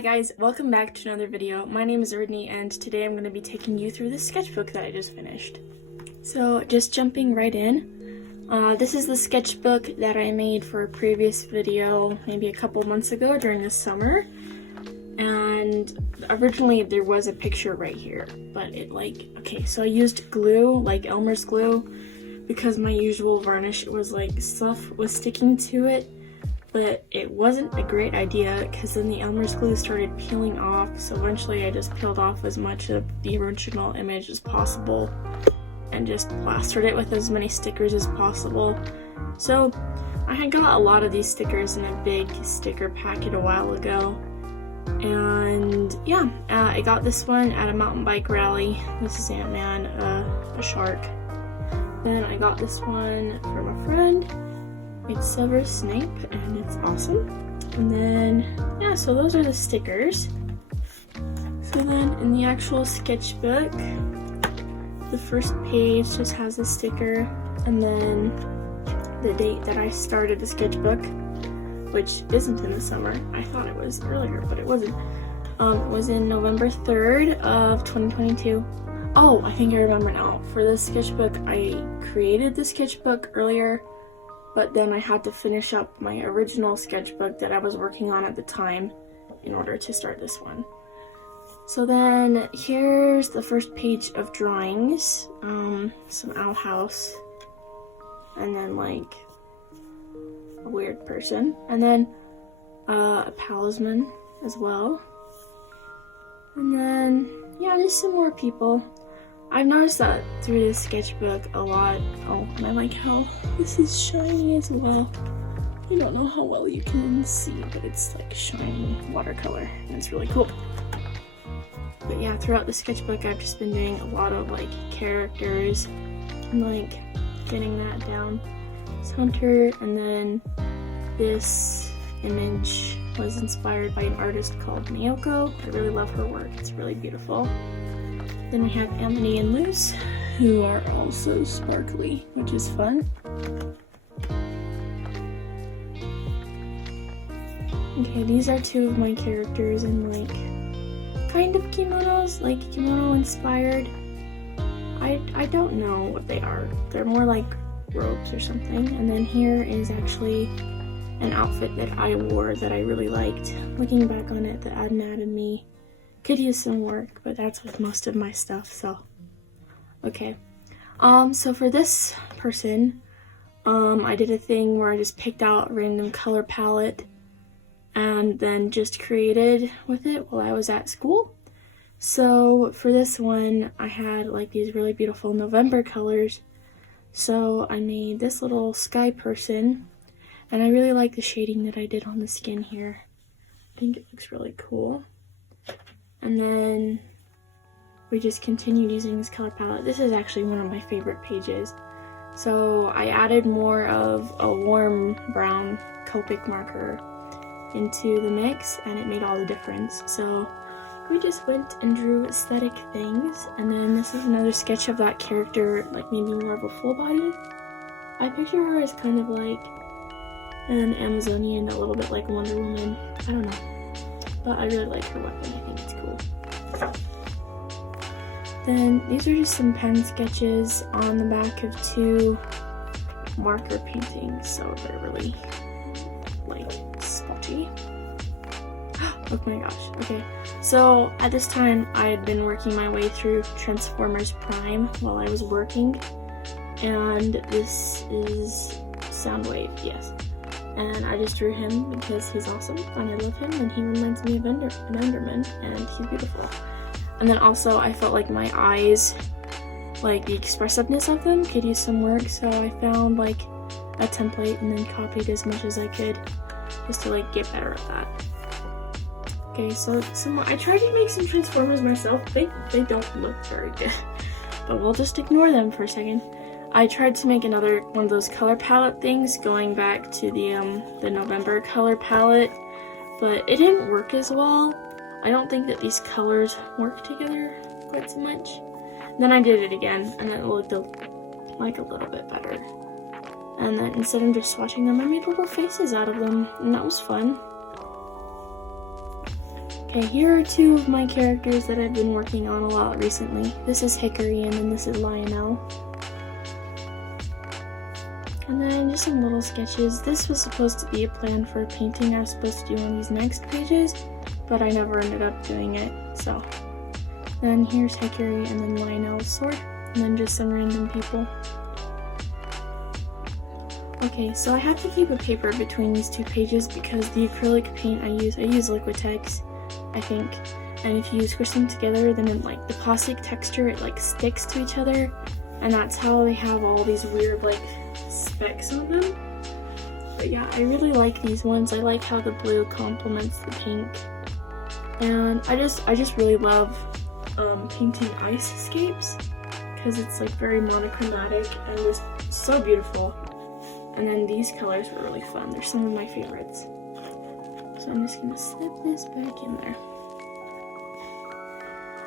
Hi guys, welcome back to another video. My name is Eridani and today I'm going to be taking you through the sketchbook that I just finished. So just jumping right in, this is the sketchbook that I made for a previous video maybe a couple months ago during the summer. And originally there was a picture right here, but so I used glue, like Elmer's glue, because my usual varnish stuff was sticking to it. But it wasn't a great idea because then the Elmer's glue started peeling off, so eventually I just peeled off as much of the original image as possible and just plastered it with as many stickers as possible. So I had got a lot of these stickers in a big sticker packet a while ago, and yeah, I got this one at a mountain bike rally. This is Ant-Man, a shark. Then I got this one from a friend. It's Severus Snape and it's awesome. And then, yeah, so those are the stickers. So then in the actual sketchbook, the first page just has a sticker and then the date that I started the sketchbook, which isn't in the summer. I thought it was earlier, but it wasn't. It was in November 3rd of 2022. Oh, I think I remember now. For this sketchbook, I created the sketchbook earlier, but then I had to finish up my original sketchbook that I was working on at the time in order to start this one. So then here's the first page of drawings, some outhouse, and then like a weird person, and then a talisman as well, and then yeah, just some more people. I've noticed that through this sketchbook a lot. Oh, and I like how this is shiny as well. I don't know how well you can see, but it's like shiny watercolor, and it's really cool. But yeah, throughout the sketchbook, I've just been doing a lot of like characters and like getting that down. It's Hunter, and then this image was inspired by an artist called Miyoko. I really love her work. It's really beautiful. Then we have Anthony and Luz, who are also sparkly, which is fun. Okay, these are two of my characters in like kind of kimonos, like kimono inspired. I don't know what they are. They're more like robes or something. And then here is actually an outfit that I wore that I really liked. Looking back on it, the anatomy could use some work, but that's with most of my stuff, so okay. So for this person, I did a thing where I just picked out a random color palette and then just created with it while I was at school. So for this one, I had like these really beautiful November colors, so I made this little sky person, and I really like the shading that I did on the skin here. I think it looks really cool. And then we just continued using this color palette. This is actually one of my favorite pages. So I added more of a warm brown Copic marker into the mix, and it made all the difference. So we just went and drew aesthetic things. And then this is another sketch of that character, like maybe more of a full body. I picture her as kind of like an Amazonian, a little bit like Wonder Woman. I don't know. But I really like her weapon. I think it's cool. Then these are just some pen sketches on the back of two marker paintings, so they're really like spotty. Oh my gosh. Okay, so at this time I had been working my way through Transformers Prime while I was working, and this is Soundwave, yes. And I just drew him because he's awesome and I love him, and he reminds me of an Enderman, and he's beautiful. And then also I felt like my eyes, like the expressiveness of them, could use some work, so I found like a template and then copied as much as I could just to like get better at that. Okay, so I tried to make some Transformers myself. They don't look very good, but we'll just ignore them for a second. I tried to make another one of those color palette things, going back to the November color palette, but it didn't work as well. I don't think that these colors work together quite so much. And then I did it again, and it looked like a little bit better. And then instead of just swatching them, I made little faces out of them, and that was fun. Okay, here are two of my characters that I've been working on a lot recently. This is Hickory and then this is Lionel. And then just some little sketches. This was supposed to be a plan for a painting I was supposed to do on these next pages, but I never ended up doing it, so. Then here's Hickory and then Lionel's sword, and then just some random people. Okay, so I have to keep a paper between these two pages because the acrylic paint I use Liquitex, I think, and if you squish them together, then it, like, the plastic texture, it like sticks to each other, and that's how they have all these weird like specks on them. But yeah, I really like these ones. I like how the blue complements the pink, and I just really love painting ice-scapes because it's like very monochromatic and just so beautiful. And then these colors were really fun. They're some of my favorites. So I'm just gonna slip this back in there.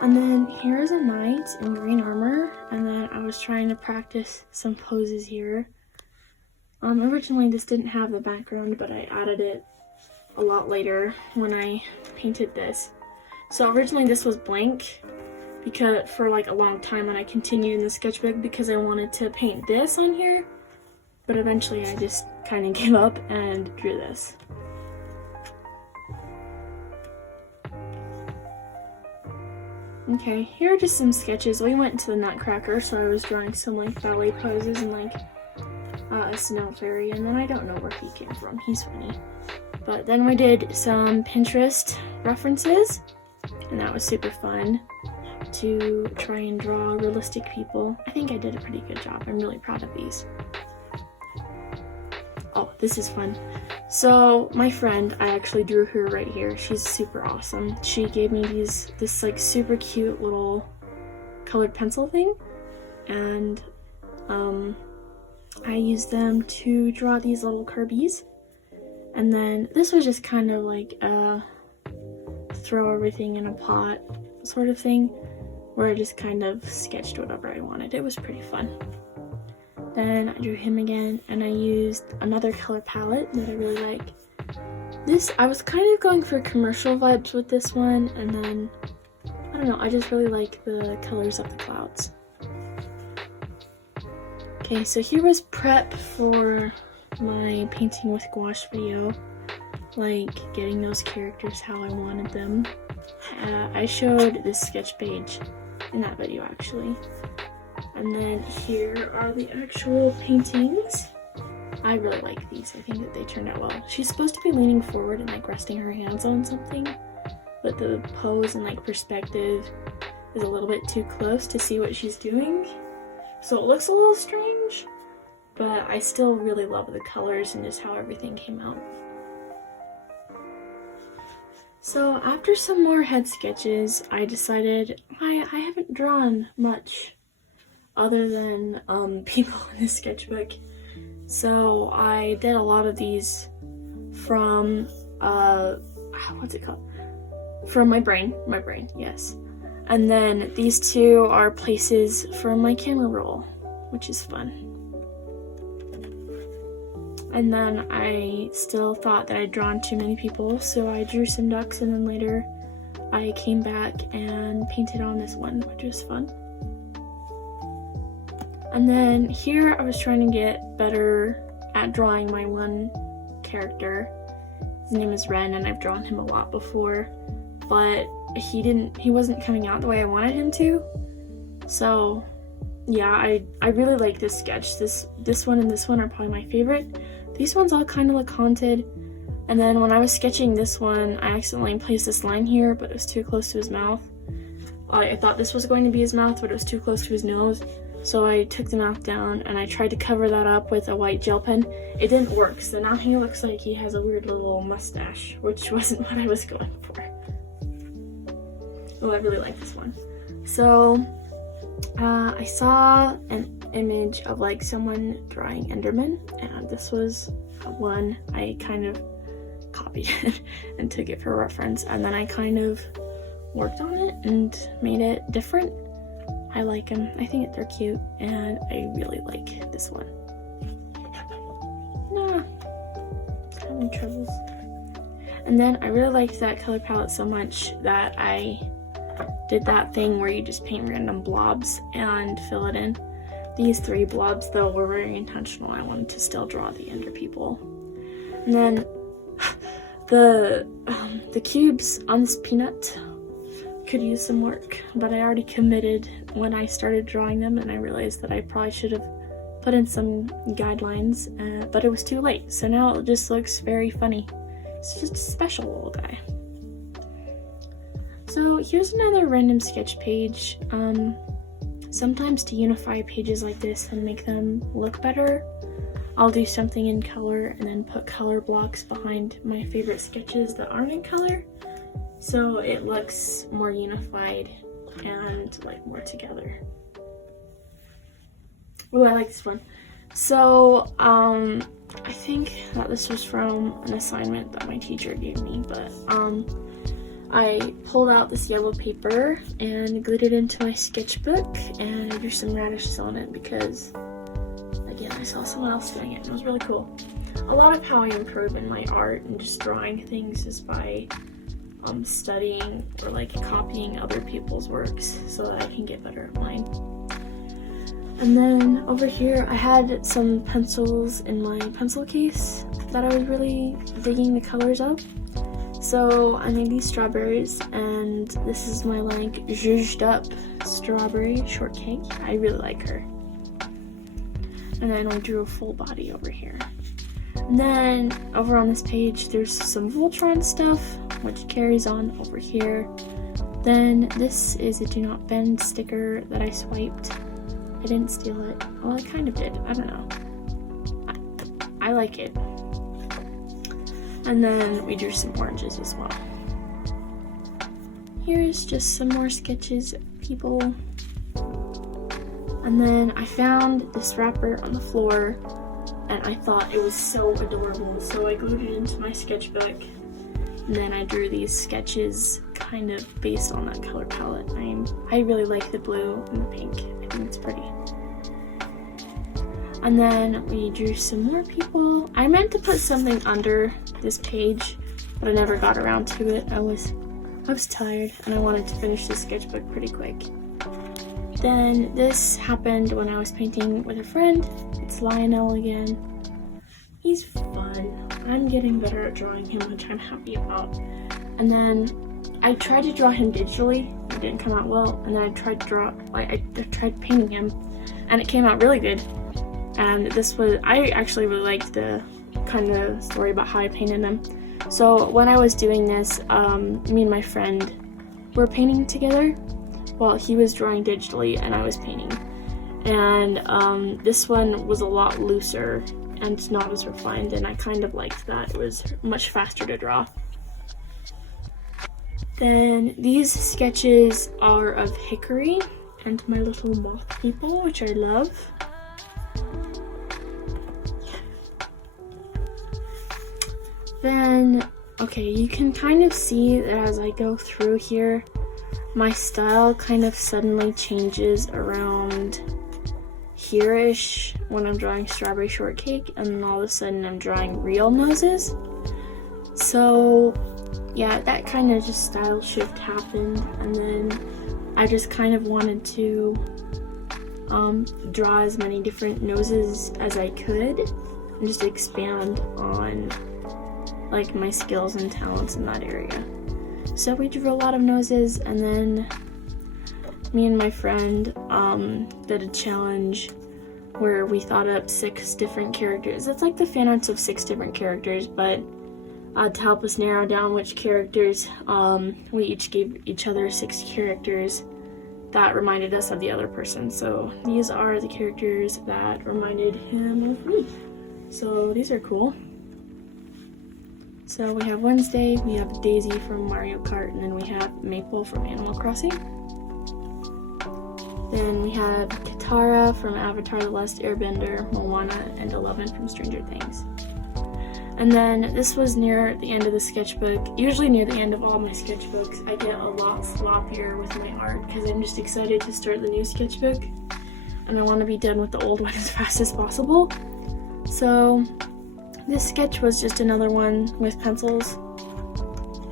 And then here's a knight in green armor, and then I was trying to practice some poses here. Originally this didn't have the background, but I added it a lot later when I painted this. So originally this was blank because for like a long time, and I continued in the sketchbook because I wanted to paint this on here, but eventually I just kind of gave up and drew this. Okay, here are just some sketches. We went to the Nutcracker, so I was drawing some like ballet poses and like a snow fairy, and then I don't know where he came from. He's funny. But then we did some Pinterest references, and that was super fun to try and draw realistic people. I think I did a pretty good job. I'm really proud of these. Oh, this is fun. So my friend, I actually drew her right here. She's super awesome. She gave me this like super cute little colored pencil thing, and I used them to draw these little Kirby's. And then this was just kind of like a throw everything in a pot sort of thing, where I just kind of sketched whatever I wanted. It was pretty fun. Then I drew him again, and I used another color palette that I really like. This, I was kind of going for commercial vibes with this one, and then, I don't know, I just really like the colors of the clouds. Okay, so here was prep for my painting with gouache video, like getting those characters how I wanted them. I showed this sketch page in that video actually. And then here are the actual paintings. I really like these. I think that they turned out well. She's supposed to be leaning forward and like resting her hands on something, but the pose and like perspective is a little bit too close to see what she's doing. So it looks a little strange, but I still really love the colors and just how everything came out. So after some more head sketches, I decided I haven't drawn much other than people in this sketchbook. So I did a lot of these from, what's it called? From my brain, yes. And then these two are places from my camera roll, which is fun. And then I still thought that I'd drawn too many people, so I drew some ducks, and then later I came back and painted on this one, which was fun. And then here I was trying to get better at drawing my one character. His name is Ren, and I've drawn him a lot before, but he wasn't coming out the way I wanted him to. So yeah, I really like this sketch. This one and this one are probably my favorite. These ones all kind of look haunted. And then when I was sketching this one, I accidentally placed this line here, but it was too close to his mouth. I thought this was going to be his mouth, but it was too close to his nose. So I took the mouth down and I tried to cover that up with a white gel pen. It didn't work, so now he looks like he has a weird little mustache, which wasn't what I was going for. Oh, I really like this one. So I saw an image of like someone drawing Enderman, and this was one I kind of copied it and took it for reference, and then I kind of worked on it and made it different. I like them. I think that they're cute, and I really like this one. Nah, having troubles. And then I really liked that color palette so much that I did that thing where you just paint random blobs and fill it in. These 3 blobs, though, were very intentional. I wanted to still draw the Ender people. And then the cubes on this peanut could use some work, but I already committed when I started drawing them, and I realized that I probably should have put in some guidelines, but it was too late. So now it just looks very funny. It's just a special little guy. So here's another random sketch page. Sometimes to unify pages like this and make them look better, I'll do something in color and then put color blocks behind my favorite sketches that aren't in color, so it looks more unified and like more together. Oh, I like this one. So I think that this was from an assignment that my teacher gave me, but I pulled out this yellow paper and glued it into my sketchbook, and I drew some radishes on it because, again, I saw someone else doing it and it was really cool. A lot of how I improve in my art and just drawing things is by studying or like copying other people's works so that I can get better at mine. And then over here I had some pencils in my pencil case that I was really digging the colors of. So I made these strawberries, and this is my like zhuzhed up strawberry shortcake. I really like her. And then I drew a full body over here. And then over on this page there's some Voltron stuff, which carries on over here. Then this is a do not bend sticker that I swiped. I didn't steal it. Well, I kind of did. I don't know. I like it. And then we drew some oranges as well. Here's just some more sketches of people. And then I found this wrapper on the floor, and I thought it was so adorable, so I glued it into my sketchbook. And then I drew these sketches kind of based on that color palette. I really like the blue and the pink. I think it's pretty. And then we drew some more people. I meant to put something under this page, but I never got around to it. I was tired and I wanted to finish this sketchbook pretty quick. Then this happened when I was painting with a friend. It's Lionel again. He's fun. I'm getting better at drawing him, which I'm happy about. And then I tried to draw him digitally. It didn't come out well. And then I tried painting him, and it came out really good. And I actually really liked the kind of story about how I painted him. So when I was doing this, me and my friend were painting together while he was drawing digitally and I was painting. And this one was a lot looser and not as refined, and I kind of liked that. It was much faster to draw. Then these sketches are of Hickory and my little moth people, which I love. Then, okay, you can kind of see that as I go through here, my style kind of suddenly changes around here-ish when I'm drawing strawberry shortcake, and then all of a sudden I'm drawing real noses. So yeah, that kind of just style shift happened, and then I just kind of wanted to draw as many different noses as I could and just expand on like my skills and talents in that area. So we drew a lot of noses, and then me and my friend did a challenge where we thought up 6 different characters. It's like the fan arts of 6 different characters, but to help us narrow down which characters, we each gave each other 6 characters that reminded us of the other person. So these are the characters that reminded him of me. So these are cool. So we have Wednesday, we have Daisy from Mario Kart, and then we have Maple from Animal Crossing. Then we have Katara from Avatar: The Last Airbender, Moana, and Eleven from Stranger Things. And then this was near the end of the sketchbook. Usually near the end of all my sketchbooks, I get a lot sloppier with my art because I'm just excited to start the new sketchbook, and I want to be done with the old one as fast as possible. So this sketch was just another one with pencils.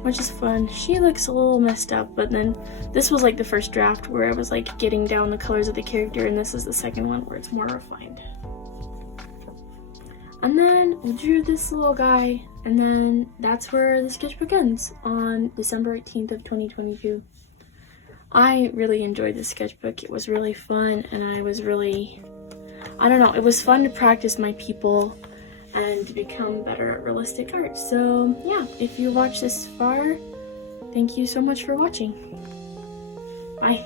which is fun. She looks a little messed up, but then this was like the first draft where I was like getting down the colors of the character, and this is the second one where it's more refined. And then we drew this little guy, and then that's where the sketchbook ends on December 18th of 2022. I really enjoyed this sketchbook. It was really fun, and I don't know, it was fun to practice my people and to become better at realistic art. So yeah, if you watched this far, thank you so much for watching. Bye.